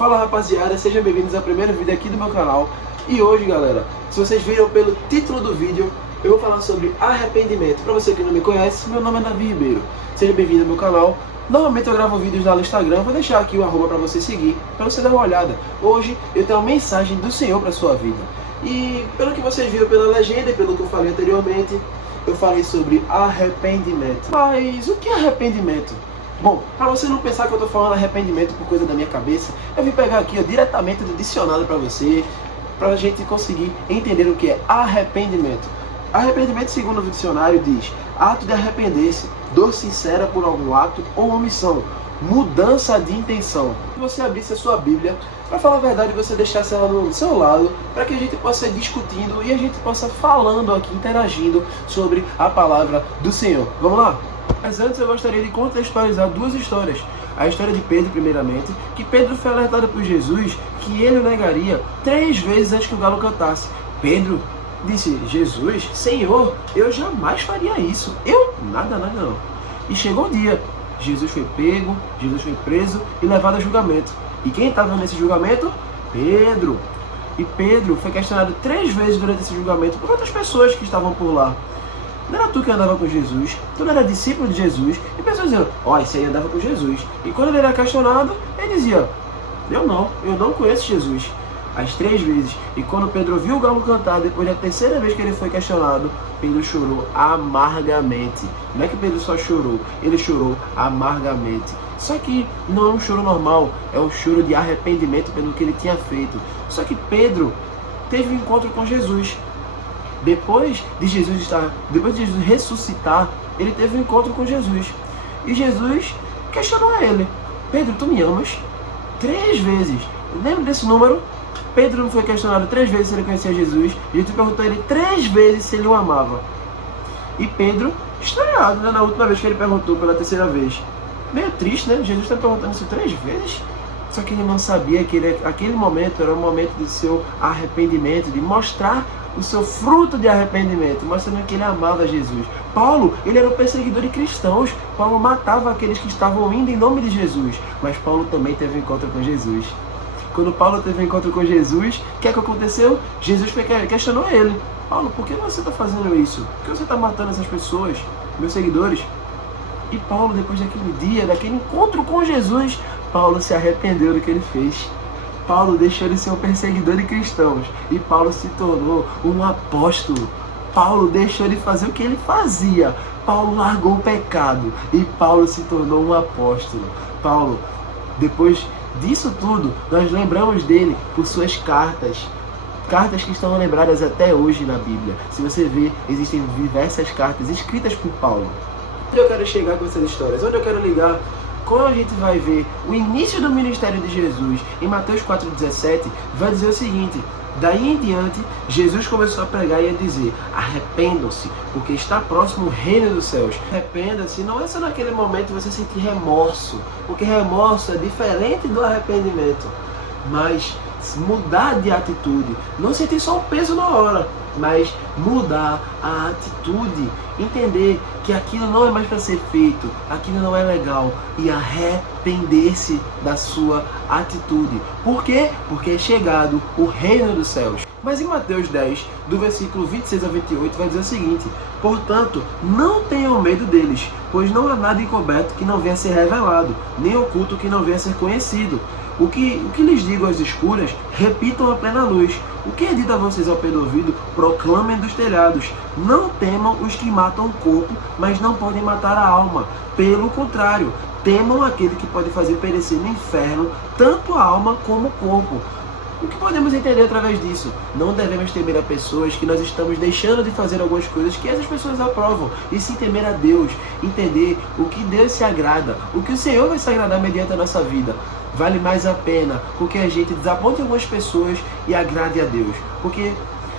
Fala rapaziada, sejam bem-vindos ao primeiro vídeo aqui do meu canal. E hoje, galera, se vocês viram pelo título do vídeo, eu vou falar sobre arrependimento. Para você que não me conhece, meu nome é Davi Ribeiro. Seja bem-vindo ao meu canal. Normalmente eu gravo vídeos lá no Instagram, vou deixar aqui o arroba para você seguir, para você dar uma olhada. Hoje eu tenho uma mensagem do Senhor para sua vida. E pelo que vocês viram pela legenda e pelo que eu falei anteriormente, eu falei sobre arrependimento. Mas o que é arrependimento? Bom, para você não pensar que eu estou falando arrependimento por coisa da minha cabeça, eu vim pegar aqui diretamente do dicionário para você, para a gente conseguir entender o que é arrependimento. Arrependimento, segundo o dicionário, diz ato de arrepender-se, dor sincera por algum ato ou omissão, mudança de intenção. Se você abrisse a sua Bíblia, para falar a verdade, você deixasse ela no seu lado, para que a gente possa ir discutindo e a gente possa falando aqui, interagindo sobre a palavra do Senhor. Vamos lá? Mas antes eu gostaria de contextualizar duas histórias. A história de Pedro, primeiramente, que Pedro foi alertado por Jesus que ele o negaria 3 vezes antes que o galo cantasse. Pedro disse: Jesus, Senhor, eu jamais faria isso. Eu? Nada não. E chegou o dia. Jesus foi pego, Jesus foi preso e levado a julgamento. E quem estava nesse julgamento? Pedro. E Pedro foi questionado 3 vezes durante esse julgamento por outras pessoas que estavam por lá. Não era tu que andava com Jesus, tu não era discípulo de Jesus, e pessoas diziam: ó, esse aí andava com Jesus. E quando ele era questionado, ele dizia: eu não conheço Jesus. As 3 vezes. E quando Pedro viu o galo cantar, depois da 3ª vez que ele foi questionado, Pedro chorou amargamente. Não é que Pedro só chorou, ele chorou amargamente. Só que não é um choro normal, é um choro de arrependimento pelo que ele tinha feito. Só que Pedro teve um encontro com Jesus. Depois de Jesus ressuscitar, ele teve um encontro com Jesus. E Jesus questionou a ele: Pedro, tu me amas? 3 vezes. Lembra desse número? Pedro não foi questionado 3 vezes se ele conhecia Jesus. Jesus perguntou a ele 3 vezes se ele o amava. E Pedro, estranhado, né, na última vez que ele perguntou pela 3ª vez. Meio triste, né? Jesus está perguntando isso 3 vezes. Só que ele não sabia que aquele momento era um momento de seu arrependimento, de mostrar o seu fruto de arrependimento, mostrando que ele amava Jesus. Paulo, ele era um perseguidor de cristãos. Paulo matava aqueles que estavam indo em nome de Jesus. Mas Paulo também teve um encontro com Jesus. Quando Paulo teve um encontro com Jesus, o que é que aconteceu? Jesus questionou ele: Paulo, por que você está fazendo isso? Por que você está matando essas pessoas, meus seguidores? E Paulo, depois daquele dia, daquele encontro com Jesus, Paulo se arrependeu do que ele fez. Paulo deixou de ser um perseguidor de cristãos e Paulo se tornou um apóstolo. Paulo deixou de fazer o que ele fazia. Paulo largou o pecado e Paulo se tornou um apóstolo. Paulo, depois disso tudo, nós lembramos dele por suas cartas. Cartas que estão lembradas até hoje na Bíblia. Se você ver, existem diversas cartas escritas por Paulo. Onde eu quero chegar com essas histórias? Onde eu quero ligar? Quando a gente vai ver o início do ministério de Jesus, em Mateus 4,17, vai dizer o seguinte: daí em diante, Jesus começou a pregar e a dizer: arrependam-se, porque está próximo o reino dos céus. Arrependa-se não é só naquele momento você sentir remorso, porque remorso é diferente do arrependimento, mas mudar de atitude, não sentir só o peso na hora, mas mudar a atitude, entender que aquilo não é mais para ser feito, aquilo não é legal, e arrepender-se da sua atitude. Por quê? Porque é chegado o reino dos céus. Mas em Mateus 10, do versículo 26 a 28, vai dizer o seguinte: portanto, não tenham medo deles, pois não há nada encoberto que não venha a ser revelado, nem oculto que não venha a ser conhecido. O que lhes digo às escuras, repitam à plena luz. O que é dito a vocês ao pé do ouvido, proclamem dos telhados. Não temam os que matam o corpo, mas não podem matar a alma. Pelo contrário, temam aquele que pode fazer perecer no inferno tanto a alma como o corpo. O que podemos entender através disso? Não devemos temer a pessoas que nós estamos deixando de fazer algumas coisas que essas pessoas aprovam, e sim temer a Deus, entender o que Deus se agrada, o que o Senhor vai se agradar mediante a nossa vida. Vale mais a pena porque a gente desaponte algumas pessoas e agrade a Deus. Porque,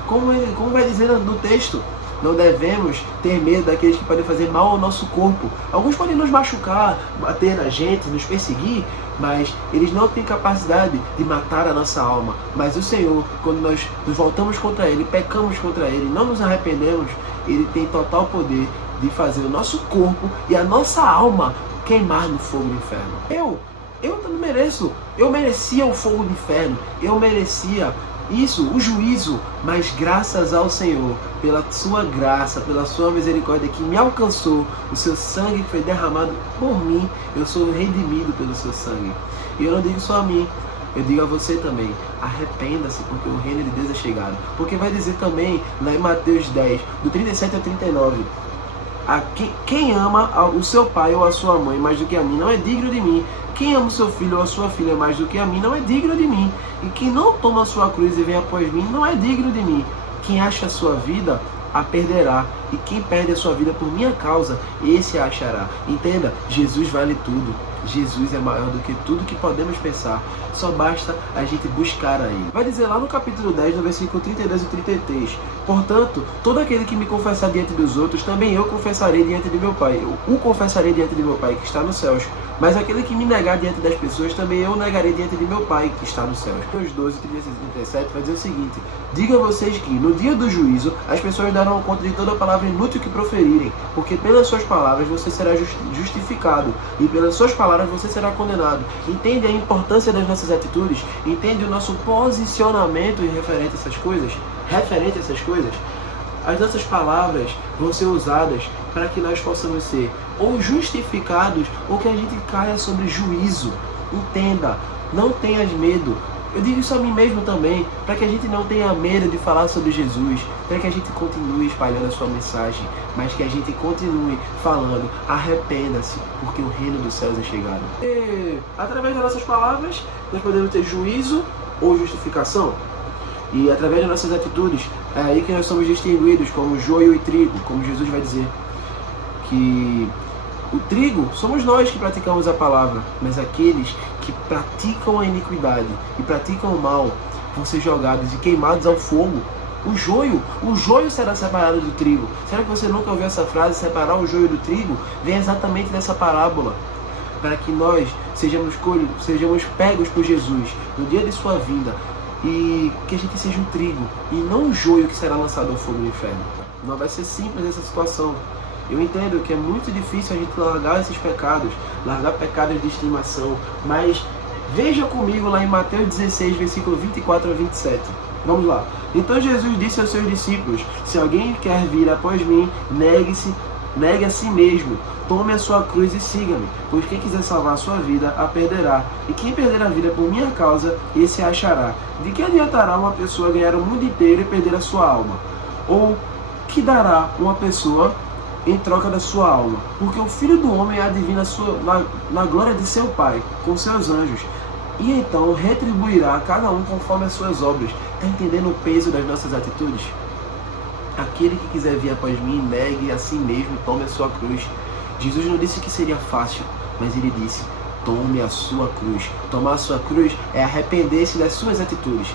como vai dizer no texto, não devemos ter medo daqueles que podem fazer mal ao nosso corpo. Alguns podem nos machucar, bater na gente, nos perseguir, mas eles não têm capacidade de matar a nossa alma. Mas o Senhor, quando nós nos voltamos contra Ele, pecamos contra Ele, não nos arrependemos, Ele tem total poder de fazer o nosso corpo e a nossa alma queimar no fogo do inferno. Eu também mereço. Eu merecia o fogo do inferno. Eu merecia isso, o juízo. Mas graças ao Senhor, pela sua graça, pela sua misericórdia que me alcançou, o seu sangue que foi derramado por mim, eu sou redimido pelo seu sangue. E eu não digo só a mim, eu digo a você também, arrependa-se, porque o reino de Deus é chegado. Porque vai dizer também, lá em Mateus 10, do 37 ao 39, quem ama o seu pai ou a sua mãe mais do que a mim, não é digno de mim. Quem ama o seu filho ou a sua filha mais do que a mim, não é digno de mim. E quem não toma a sua cruz e vem após mim, não é digno de mim. Quem acha a sua vida, a perderá. E quem perde a sua vida por minha causa, esse a achará. Entenda, Jesus vale tudo. Jesus é maior do que tudo que podemos pensar. Só basta a gente buscar a Ele. Vai dizer lá no capítulo 10, no versículo 32 e 33. Portanto, todo aquele que me confessar diante dos outros, também eu confessarei diante de meu Pai. Eu o confessarei diante de meu Pai que está nos céus. Mas aquele que me negar diante das pessoas, também eu negarei diante de meu Pai que está nos céus. Mateus 12, 36 e 37 vai dizer o seguinte: digo a vocês que, no dia do juízo, as pessoas darão conta de toda palavra inútil que proferirem, porque pelas suas palavras você será justificado, e pelas suas palavras você será condenado. Entende a importância das nossas atitudes? Entende o nosso posicionamento referente a essas coisas? As nossas palavras vão ser usadas para que nós possamos ser ou justificados ou que a gente caia sobre juízo. Entenda, não tenhas medo. Eu digo isso a mim mesmo também, para que a gente não tenha medo de falar sobre Jesus, para que a gente continue espalhando a sua mensagem, mas que a gente continue falando, arrependa-se, porque o reino dos céus é chegado. E, através das nossas palavras, nós podemos ter juízo ou justificação. E através das nossas atitudes, é aí que nós somos distinguidos como joio e trigo, como Jesus vai dizer. Que o trigo somos nós que praticamos a palavra, mas aqueles que praticam a iniquidade e praticam o mal vão ser jogados e queimados ao fogo. O joio será separado do trigo. Será que você nunca ouviu essa frase, separar o joio do trigo? Vem exatamente dessa parábola, para que nós sejamos pegos por Jesus no dia de sua vinda, e que a gente seja um trigo e não um joio que será lançado ao fogo do inferno. Não vai ser simples essa situação. Eu entendo que é muito difícil a gente largar esses pecados, largar pecados de estimação, mas veja comigo lá em Mateus 16, versículo 24 a 27. Vamos lá. Então Jesus disse aos seus discípulos: se alguém quer vir após mim, negue a si mesmo, tome a sua cruz e siga-me, pois quem quiser salvar a sua vida, a perderá, e quem perder a vida por minha causa, esse a achará. De que adiantará uma pessoa ganhar o mundo inteiro e perder a sua alma? Ou que dará uma pessoa em troca da sua alma? Porque o Filho do Homem há de vir na glória de seu Pai, com seus anjos, e então retribuirá a cada um conforme as suas obras. Está entendendo o peso das nossas atitudes? Aquele que quiser vir após mim, negue a si mesmo, tome a sua cruz. Jesus não disse que seria fácil, mas ele disse: tome a sua cruz. Tomar a sua cruz é arrepender-se das suas atitudes.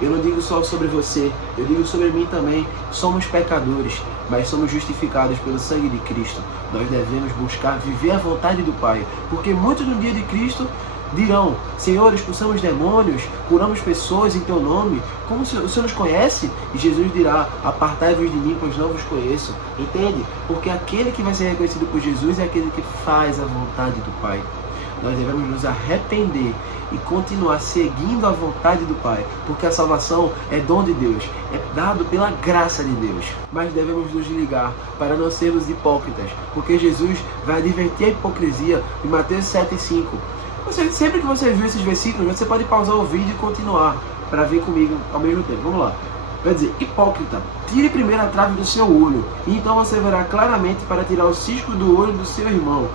Eu não digo só sobre você, eu digo sobre mim também. Somos pecadores, mas somos justificados pelo sangue de Cristo. Nós devemos buscar viver a vontade do Pai, porque muitos no dia de Cristo dirão: Senhor, expulsamos demônios, curamos pessoas em teu nome, como o Senhor nos conhece? E Jesus dirá: apartai-vos de mim, pois não vos conheço. Entende? Porque aquele que vai ser reconhecido por Jesus é aquele que faz a vontade do Pai. Nós devemos nos arrepender e continuar seguindo a vontade do Pai, porque a salvação é dom de Deus, é dado pela graça de Deus. Mas devemos nos ligar para não sermos hipócritas, porque Jesus vai advertir a hipocrisia em Mateus 7:5. Sempre que você viu esses versículos, você pode pausar o vídeo e continuar para ver comigo ao mesmo tempo. Vamos lá. Vai dizer: hipócrita, tire primeiro a trave do seu olho, e então você verá claramente para tirar o cisco do olho do seu irmão.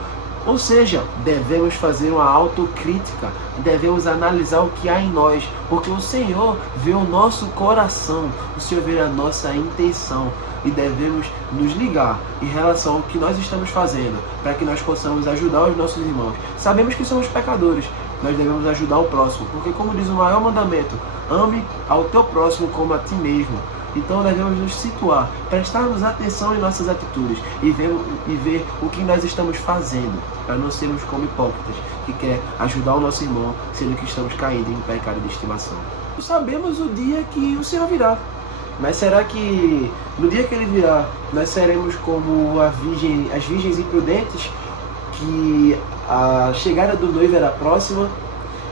Ou seja, devemos fazer uma autocrítica, devemos analisar o que há em nós, porque o Senhor vê o nosso coração, o Senhor vê a nossa intenção, e devemos nos ligar em relação ao que nós estamos fazendo, para que nós possamos ajudar os nossos irmãos. Sabemos que somos pecadores, nós devemos ajudar o próximo, porque como diz o maior mandamento: ame ao teu próximo como a ti mesmo. Então devemos nos situar, prestarmos atenção em nossas atitudes e ver o que nós estamos fazendo, para não sermos como hipócritas, que quer ajudar o nosso irmão, sendo que estamos caindo em pecado de estimação. Sabemos o dia que o Senhor virá, mas será que no dia que Ele virá, nós seremos como as virgens imprudentes, que a chegada do noivo era próxima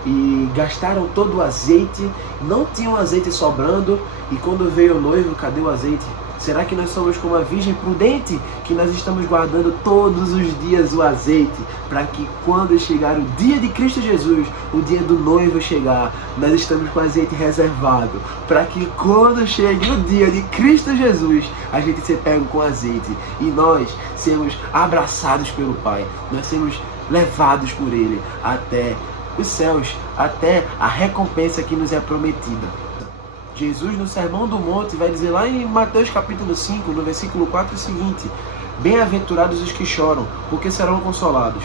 e gastaram todo o azeite, não tinham azeite sobrando, e quando veio o noivo, cadê o azeite? Será que nós somos como a Virgem prudente, que nós estamos guardando todos os dias o azeite, para que quando chegar o dia de Cristo Jesus, o dia do noivo chegar, nós estamos com azeite reservado, para que quando chegue o dia de Cristo Jesus, a gente se pegue com azeite e nós sermos abraçados pelo Pai, nós sermos levados por Ele até os céus, até a recompensa que nos é prometida. Jesus, no Sermão do Monte, vai dizer lá em Mateus capítulo 5, no versículo 4, o seguinte: bem-aventurados os que choram, porque serão consolados.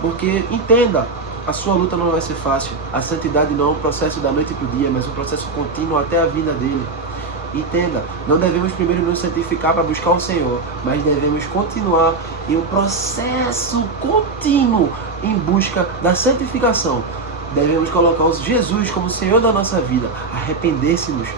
Porque, entenda, a sua luta não vai ser fácil. A santidade não é um processo da noite para o dia, mas um processo contínuo até a vinda dele. Entenda, não devemos primeiro nos santificar para buscar o Senhor, mas devemos continuar em um processo contínuo em busca da santificação. Devemos colocar Jesus como Senhor da nossa vida, arrependermos,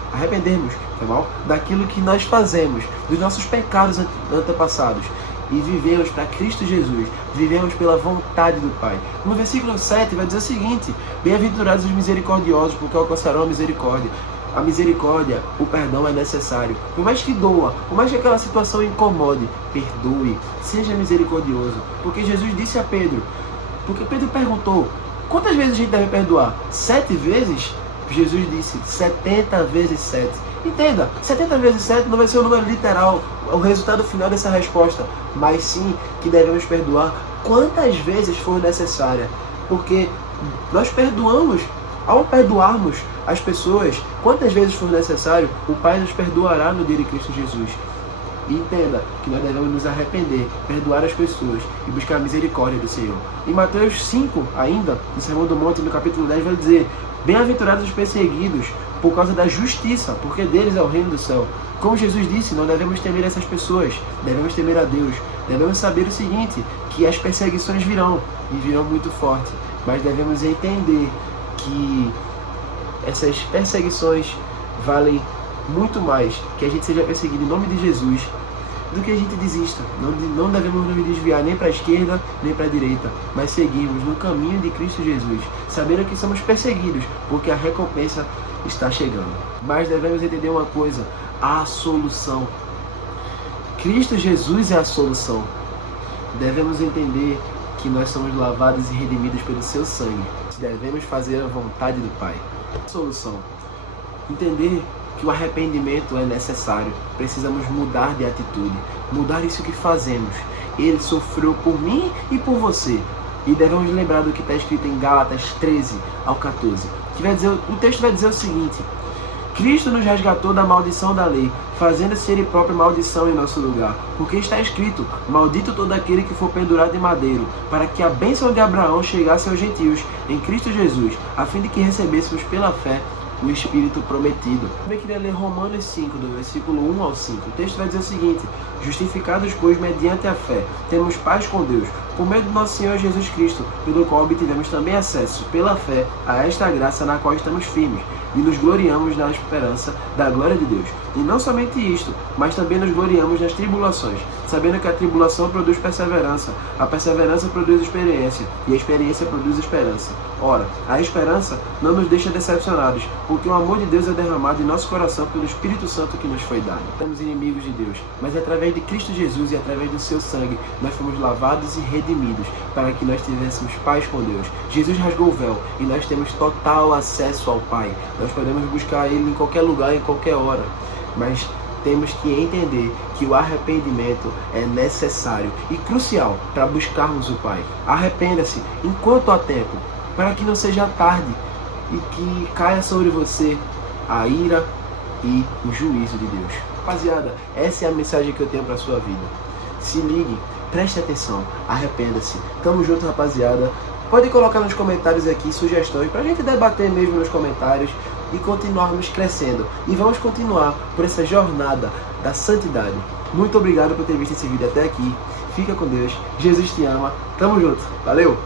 tá bom? Daquilo que nós fazemos, dos nossos pecados antepassados, e vivemos para Cristo Jesus, vivemos pela vontade do Pai. No versículo 7 vai dizer o seguinte: bem-aventurados os misericordiosos, porque alcançarão a misericórdia. A misericórdia, o perdão é necessário. Por mais que doa, por mais que aquela situação incomode, perdoe, seja misericordioso. Porque Jesus disse a Pedro, porque Pedro perguntou: quantas vezes a gente deve perdoar? 7 vezes? Jesus disse 70 vezes 7. Entenda, 70 vezes 7 não vai ser o número literal, o resultado final dessa resposta, mas sim que devemos perdoar quantas vezes for necessária. Porque nós perdoamos, ao perdoarmos as pessoas, quantas vezes for necessário, o Pai nos perdoará no dia de Cristo Jesus. E entenda que nós devemos nos arrepender, perdoar as pessoas e buscar a misericórdia do Senhor. Em Mateus 5, ainda, no Sermão do Monte, no capítulo 10, vai dizer: bem-aventurados os perseguidos por causa da justiça, porque deles é o reino do céu. Como Jesus disse, não devemos temer essas pessoas, devemos temer a Deus. Devemos saber o seguinte, que as perseguições virão, e virão muito forte, mas devemos entender que essas perseguições valem muito mais que a gente seja perseguido em nome de Jesus do que a gente desista. Não devemos nos desviar nem para a esquerda nem para a direita, mas seguirmos no caminho de Cristo Jesus, sabendo que somos perseguidos porque a recompensa está chegando. Mas devemos entender uma coisa: a solução. Cristo Jesus é a solução. Devemos entender que nós somos lavados e redimidos pelo seu sangue. Devemos fazer a vontade do Pai. Solução: entender que o arrependimento é necessário. Precisamos mudar de atitude, mudar isso que fazemos. Ele sofreu por mim e por você. E devemos lembrar do que está escrito em Gálatas 13 ao 14. Que vai dizer, o texto vai dizer o seguinte: Cristo nos resgatou da maldição da lei, fazendo-se Ele próprio maldição em nosso lugar. Porque está escrito: maldito todo aquele que for pendurado em madeiro, para que a bênção de Abraão chegasse aos gentios em Cristo Jesus, a fim de que recebêssemos pela fé o Espírito prometido. Eu também queria ler Romanos 5, do versículo 1 ao 5. O texto vai dizer o seguinte: justificados, pois, mediante a fé, temos paz com Deus, por meio do nosso Senhor Jesus Cristo, pelo qual obtivemos também acesso, pela fé, a esta graça na qual estamos firmes, e nos gloriamos na esperança da glória de Deus. E não somente isto, mas também nos gloriamos nas tribulações, sabendo que a tribulação produz perseverança, a perseverança produz experiência, e a experiência produz esperança. Ora, a esperança não nos deixa decepcionados, porque o amor de Deus é derramado em nosso coração pelo Espírito Santo que nos foi dado. Somos inimigos de Deus, mas através de Cristo Jesus e através do seu sangue, nós fomos lavados e redimidos, para que nós tivéssemos paz com Deus. Jesus rasgou o véu, e nós temos total acesso ao Pai. Nós podemos buscar Ele em qualquer lugar, em qualquer hora, mas temos que entender que o arrependimento é necessário e crucial para buscarmos o Pai. Arrependa-se enquanto há tempo, para que não seja tarde e que caia sobre você a ira e o juízo de Deus. Rapaziada, essa é a mensagem que eu tenho para a sua vida. Se ligue, preste atenção, arrependa-se. Tamo junto, rapaziada. Pode colocar nos comentários aqui sugestões para a gente debater mesmo nos comentários e continuarmos crescendo. E vamos continuar por essa jornada da santidade. Muito obrigado por ter visto esse vídeo até aqui. Fica com Deus. Jesus te ama. Tamo junto. Valeu!